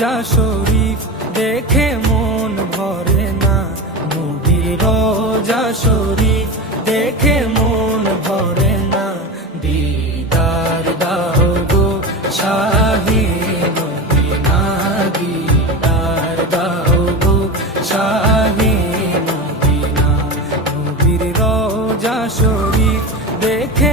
রোজা শরীফ দেখে মন ভরে না। নবীর রোজা শরীফ দেখে মন ভরে না। দিদার দাহ গো শাহী মদিনা, দিদার দাহ গো নদী না নবীর রোজা শরীফ দেখে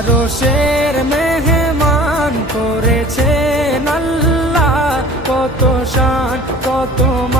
আরশের মেহমান করেছে আল্লাহ। কত শান কত মা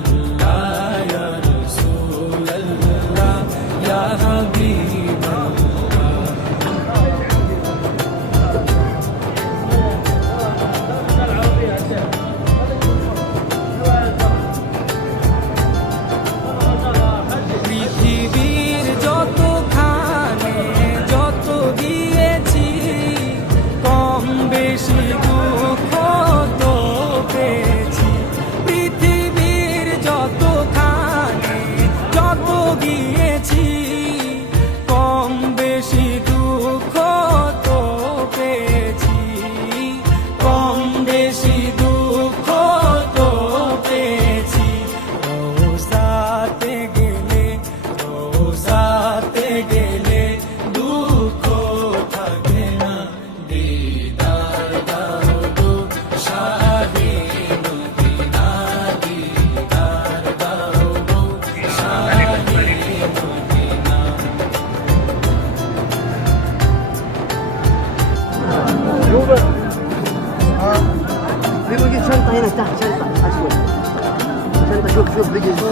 شوف شوف لقيت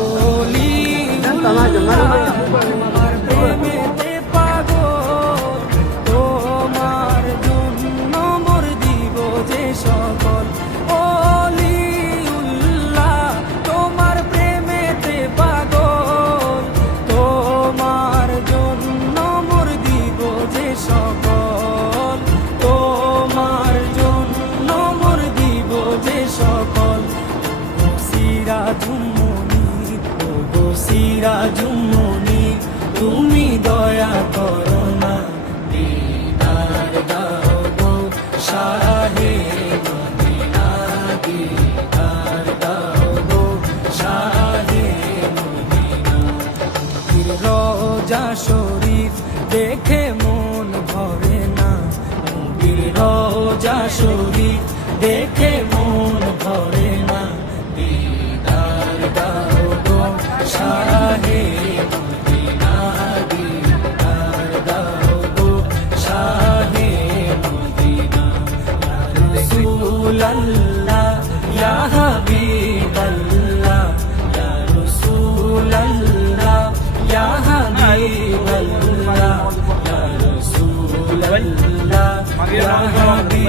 انت ما শাহে আদি আর দাও গো শাহে দেখে মন ভরে না। রোজা শরীফ দেখে